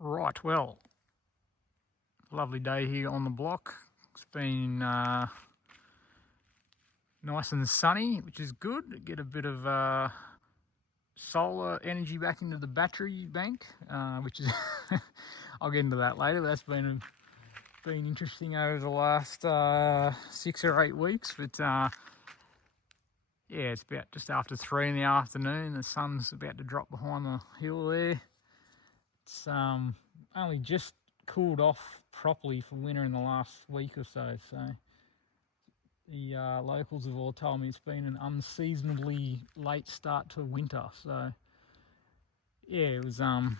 Right, well, lovely day here on the block. It's been nice and sunny, which is good. Get a bit of solar energy back into the battery bank, which is I'll get into that later. But that's been interesting over the last 6 or 8 weeks. But yeah, it's about just after 3 in the afternoon. The sun's about to drop behind the hill there. It's only just cooled off properly for winter in the last week or so. So the locals have all told me it's been an unseasonably late start to winter. So yeah, it was I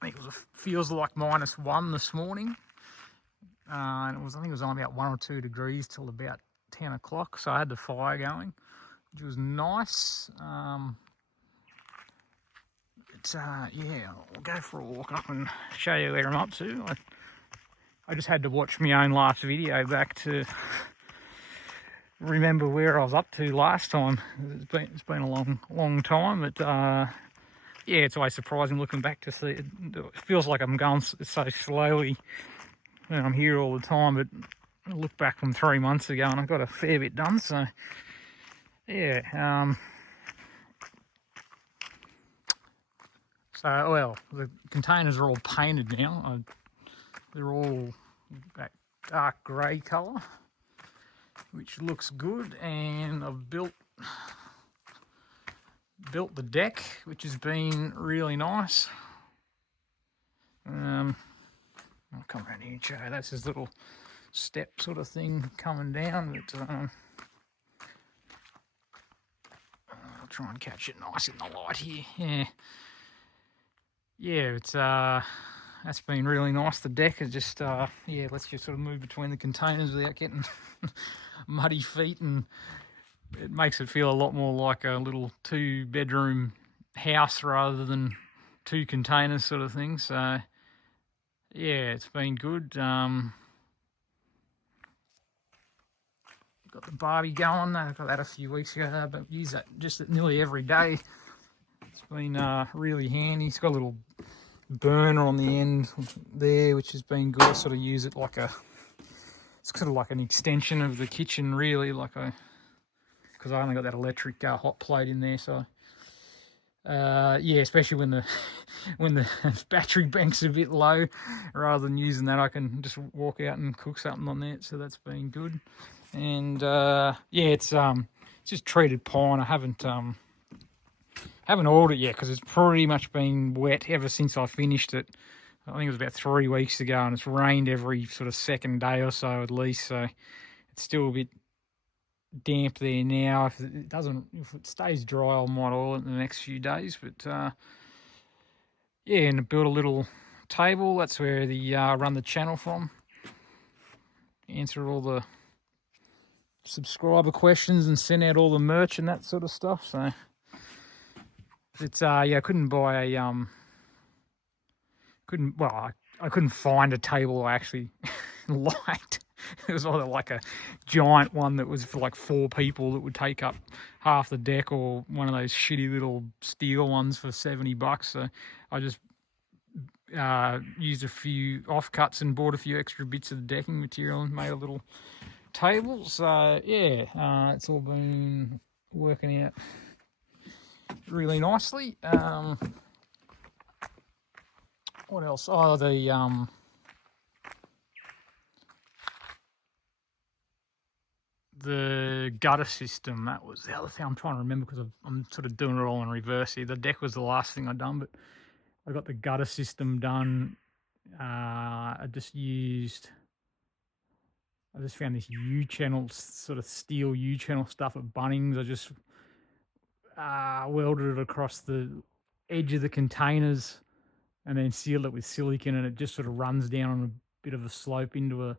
think it was feels like -1 this morning, and I think it was on about 1 or 2 degrees till about 10 o'clock. So I had the fire going, which was nice. Yeah, I'll go for a walk up and show you where I'm up to. I just had to watch my own last video back to remember where I was up to last time. It's been a long time, but yeah, it's always surprising looking back to see it. It feels like I'm going so slowly when I'm here all the time, but I look back from 3 months ago and I got a fair bit done. So yeah, well, the containers are all painted now. They're all that dark grey colour, which looks good, and I've built the deck, which has been really nice. I'll come around here and show you. That's this little step sort of thing coming down, but I'll try and catch it nice in the light here. Yeah, it's that's been really nice. The deck is just yeah, lets you sort of move between the containers without getting muddy feet, and it makes it feel a lot more like a little 2-bedroom house rather than 2 containers sort of thing. So yeah, it's been good. Got the Barbie going. I got that a few weeks ago, but use that just nearly every day. It's been really handy. It's got a little burner on the end there, which has been good. I sort of use it like it's sort of like an extension of the kitchen, really, because I only got that electric hot plate in there. So yeah, especially when the battery bank's a bit low, rather than using that, I can just walk out and cook something on that. So that's been good. And yeah, it's just treated pine. I haven't ordered it yet because it's pretty much been wet ever since I finished it. I think it was about 3 weeks ago, and it's rained every sort of second day or so at least. So it's still a bit damp there now. If it stays dry, I might oil it in the next few days. But yeah, and build a little table. That's where the run the channel from. Answer all the subscriber questions and send out all the merch and that sort of stuff. So it's yeah, I couldn't buy a I couldn't find a table I actually liked. It was either like a giant one that was for like 4 people that would take up half the deck, or one of those shitty little steel ones for $70. So I just used a few offcuts and bought a few extra bits of the decking material and made a little table. So yeah, it's all been working out really nicely. What else? Oh, the gutter system. That was the other thing I'm trying to remember, because I'm sort of doing it all in reverse here. The deck was the last thing I'd done, but I got the gutter system done. I just found this U-channel, sort of steel U-channel stuff at Bunnings. I just welded it across the edge of the containers and then sealed it with silicone, and it just sort of runs down on a bit of a slope into a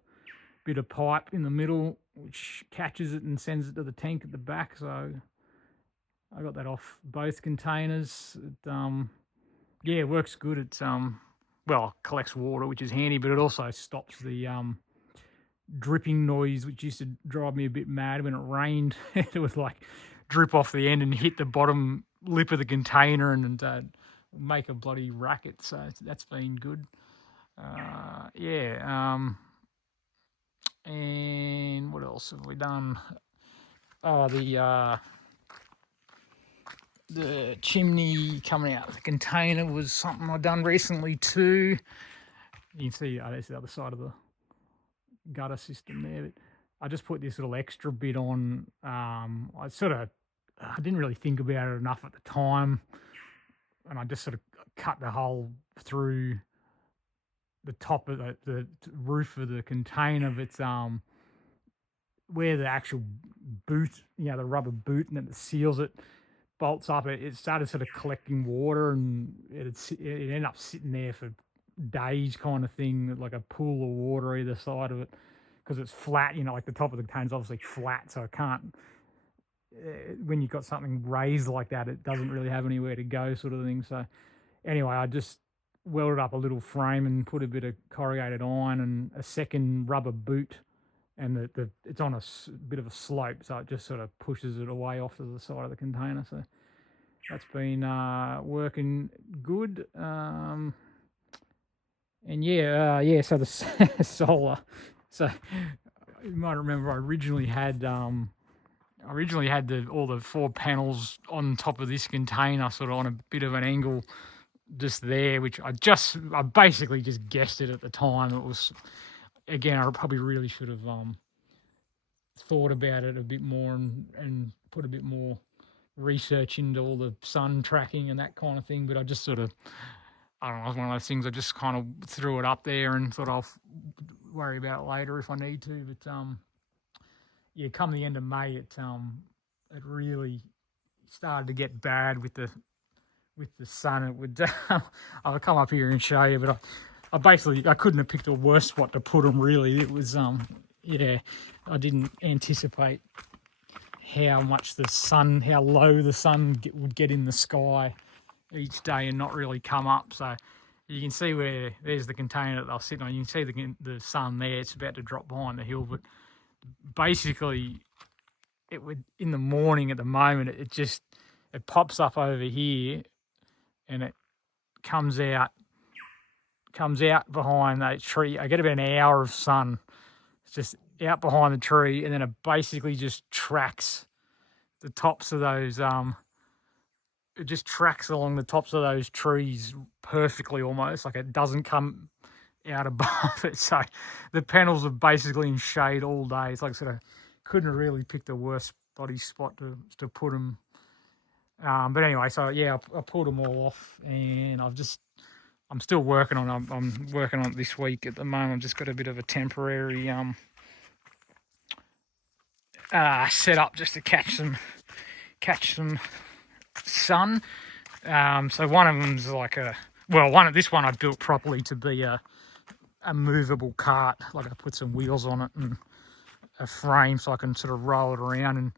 bit of pipe in the middle, which catches it and sends it to the tank at the back. So I got that off both containers. Yeah, it works good. It's collects water, which is handy, but it also stops the dripping noise, which used to drive me a bit mad when it rained. It would like drip off the end and hit the bottom lip of the container, and make a bloody racket. So that's been good. And what else have we done? Oh, the chimney coming out of the container was something I've done recently too. You can see there's the other side of the gutter system there. But I just put this little extra bit on. I didn't really think about it enough at the time, and I just sort of cut the hole through the top of the roof of the container. It's where the actual boot, the rubber boot, and it seals it, bolts up. It started sort of collecting water, and it ended up sitting there for days, kind of thing, like a pool of water either side of it, because it's flat. Like the top of the container's obviously flat, so it can't. When you've got something raised like that, it doesn't really have anywhere to go, sort of thing. So anyway, I just welded up a little frame and put a bit of corrugated iron and a second rubber boot, and it's on a bit of a slope, so it just sort of pushes it away off to the side of the container. So that's been working good. And so the solar. So you might remember I originally had all the 4 panels on top of this container, sort of on a bit of an angle, just there, which I basically just guessed it at the time. It was, again, I probably really should have thought about it a bit more and put a bit more research into all the sun tracking and that kind of thing. But I just sort of, I don't know, it was one of those things. I just kind of threw it up there and thought I'll worry about it later if I need to. But come the end of May, it really started to get bad with the sun. It would. I'll come up here and show you, but I couldn't have picked a worse spot to put them. Really, it was I didn't anticipate how low the sun would get in the sky each day and not really come up. So you can see where there's the container that they're sitting on. You can see the sun there. It's about to drop behind the hill, but basically it would, in the morning at the moment, it pops up over here and it comes out behind that tree. I get about an hour of sun. It's just out behind the tree, and then it basically just tracks the tops of those it just tracks along the tops of those trees perfectly, almost like it doesn't come out above it. So the panels are basically in shade all day. It's like, sort of couldn't have really picked the worst bloody spot to put them. But anyway, so yeah, I pulled them all off, and I'm still working on it. I'm working on it this week at the moment. I've just got a bit of a temporary set up just to catch some sun. So one of them's like this one I built properly to be a movable cart. Like, I put some wheels on it and a frame so I can sort of roll it around and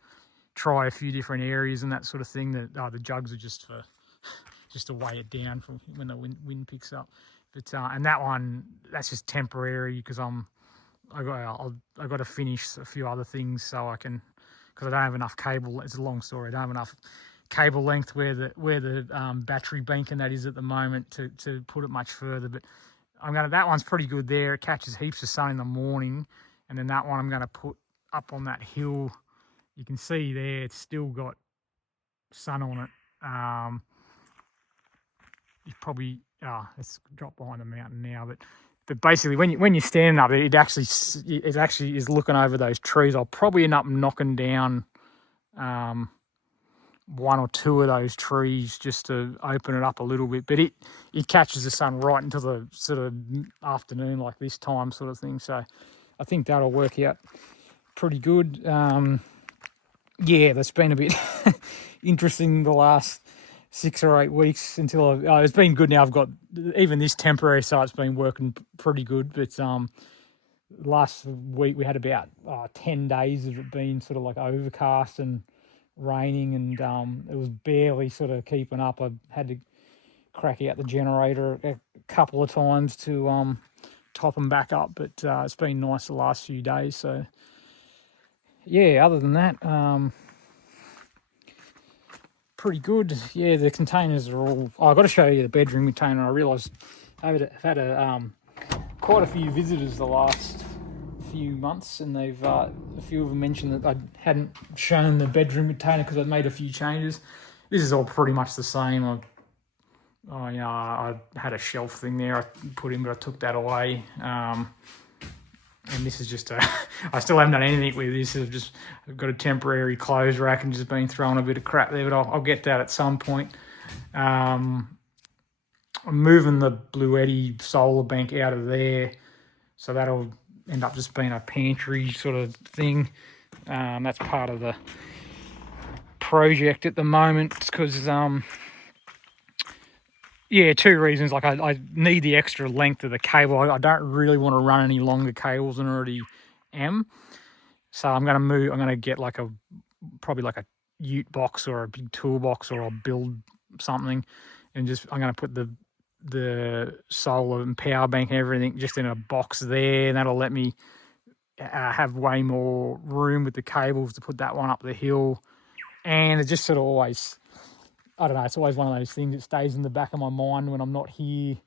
try a few different areas and that sort of thing. The jugs are just to weigh it down from when the wind picks up. But and that one, that's just temporary because I got to finish a few other things so I can, because I don't have enough cable. It's a long story. I don't have enough cable length where the battery bank and that is at the moment to put it much further. But that one's pretty good there. It catches heaps of sun in the morning, and then that one I'm going to put up on that hill. You can see there it's still got sun on it. It's dropped behind the mountain now, but basically when you're standing up, it actually is looking over those trees. I'll probably end up knocking down one or two of those trees just to open it up a little bit. But it catches the sun right until the sort of afternoon, like this time sort of thing. So I think that'll work out pretty good. That's been a bit interesting the last 6 or 8 weeks until it's been good now. I've got even this temporary site's been working pretty good, but last week we had about 10 days of it being sort of like overcast and raining, and it was barely sort of keeping up. I had to crack out the generator a couple of times to top them back up, but it's been nice the last few days. So yeah, other than that, pretty good. Yeah, the containers are all... Oh, I've got to show you the bedroom container. I realised I've had quite a few visitors the last few months, and they've a few of them mentioned that I hadn't shown the bedroom container because I'd made a few changes. This is all pretty much the same. I had a shelf thing there I put in, but I took that away. And this is just I still haven't done anything with this. I've got a temporary clothes rack and just been throwing a bit of crap there, but I'll get that at some point. I'm moving the Bluetti solar bank out of there, so that'll end up just being a pantry sort of thing. That's part of the project at the moment because, yeah, two reasons. Like I need the extra length of the cable. I don't really want to run any longer cables than I already am. So I'm going to move. I'm going to get like probably like a ute box or a big toolbox, or I'll build something, and I'm going to put the solar and power bank and everything just in a box there, and that'll let me have way more room with the cables to put that one up the hill. And it just sort of always, I don't know, it's always one of those things that stays in the back of my mind when I'm not here,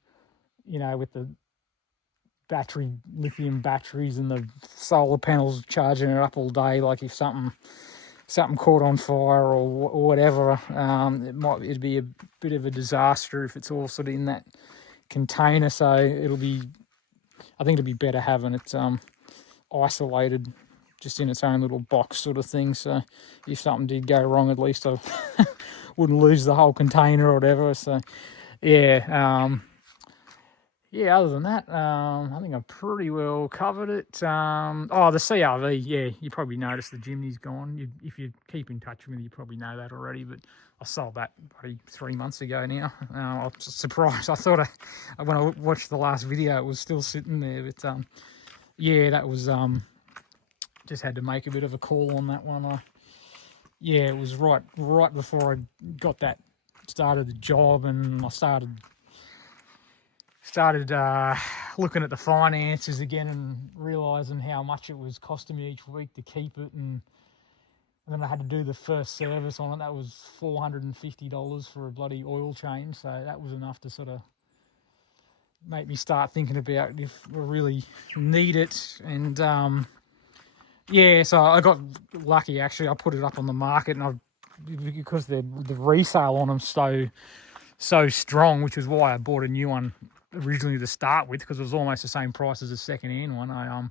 with the lithium batteries and the solar panels charging it up all day. Like if something caught on fire or whatever, it'd be a bit of a disaster if it's all sort of in that container. So I think it'd be better having it isolated, just in its own little box sort of thing. So if something did go wrong, at least I wouldn't lose the whole container or whatever. So yeah, other than that, I think I've pretty well covered it. The CRV, yeah, you probably noticed the Jimny's gone. If you keep in touch with me, you probably know that already, but I sold that probably 3 months ago now. I was surprised. I thought when I watched the last video, it was still sitting there, but yeah, that was... just had to make a bit of a call on that one. It was right before I started the job, and I started looking at the finances again and realising how much it was costing me each week to keep it, and then I had to do the first service on it. That was $450 for a bloody oil change, so that was enough to sort of make me start thinking about if I really need it. And yeah, so I got lucky actually. I put it up on the market, and because the resale on them so strong, which is why I bought a new one originally to start with, because it was almost the same price as a second-hand one. I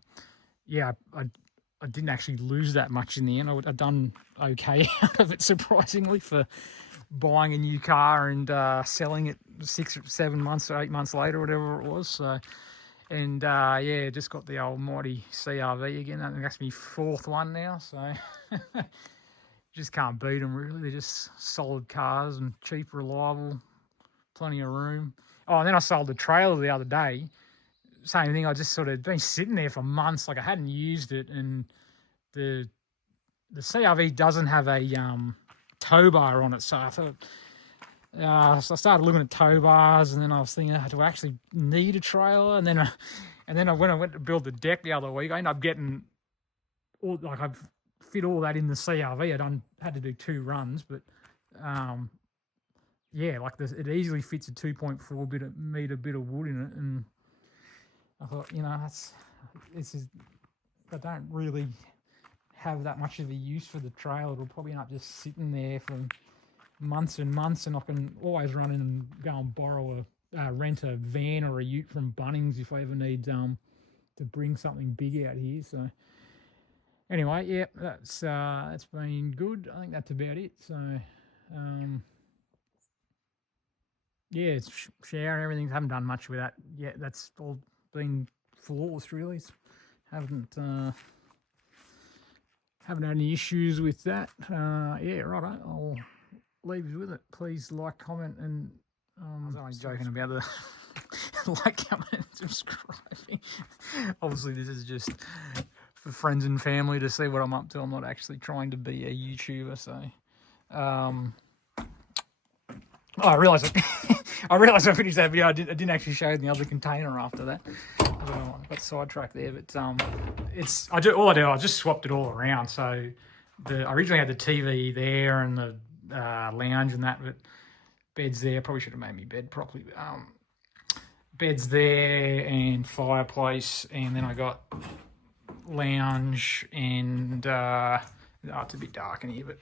didn't actually lose that much in the end. I'd done okay out of it, surprisingly, for buying a new car and selling it 6 or 7 months or 8 months later, whatever it was. So. And just got the old mighty CRV again. That's my fourth one now, so just can't beat them really. They're just solid cars and cheap, reliable, plenty of room. Oh, and then I sold the trailer the other day. Same thing. I just sort of been sitting there for months, like I hadn't used it, and the CRV doesn't have a tow bar on it, so I thought. So I started looking at tow bars, and then I was thinking, do I actually need a trailer? And then when I went to build the deck the other week, I ended up getting I've fit all that in the CRV. I had to do 2 runs, but it easily fits a 2.4 meter bit of wood in it, and I thought, I don't really have that much of a use for the trailer. It'll probably end up just sitting there for months and months, and I can always run in and go and rent a van or a ute from Bunnings if I ever need to bring something big out here. So anyway, yeah, that's been good. I think that's about it. So it's shower and everything. Haven't done much with that yet. That's all been flawless, really. Haven't had any issues with that. Right. I'll leave you with it. Please like, comment, and I was only joking about the like, comment, and subscribing. Obviously, this is just for friends and family to see what I'm up to. I'm not actually trying to be a YouTuber, so I realised I finished that video. I didn't actually show the other container after that. I don't know, I got sidetracked there, but I just swapped it all around. So I originally had the TV there and the lounge and that, but bed's there. Probably should have made me bed properly. Bed's there and fireplace, and then I got lounge and it's a bit dark in here, but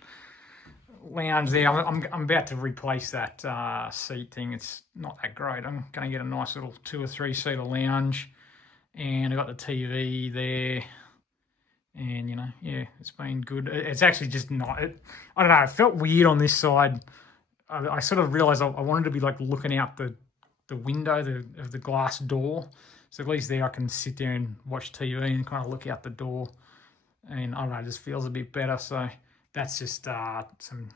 lounge there. I'm about to replace that seat thing. It's not that great. I'm going to get a nice little 2 or 3 seater lounge, and I got the TV there. And, you know, yeah, it's been good. It's actually just not, I don't know, it felt weird on this side. I sort of realised I wanted to be like looking out the window of the glass door. So at least there I can sit there and watch TV and kind of look out the door. And I don't know, it just feels a bit better. So that's just some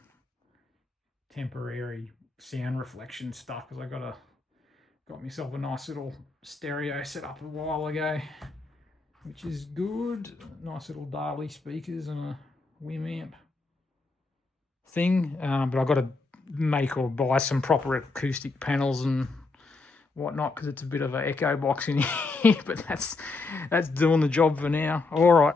temporary sound reflection stuff, because I got myself a nice little stereo set up a while ago, which is good. Nice little Darley speakers and a Wim thing. But I've got to make or buy some proper acoustic panels and whatnot, because it's a bit of an echo box in here. But that's doing the job for now. All right.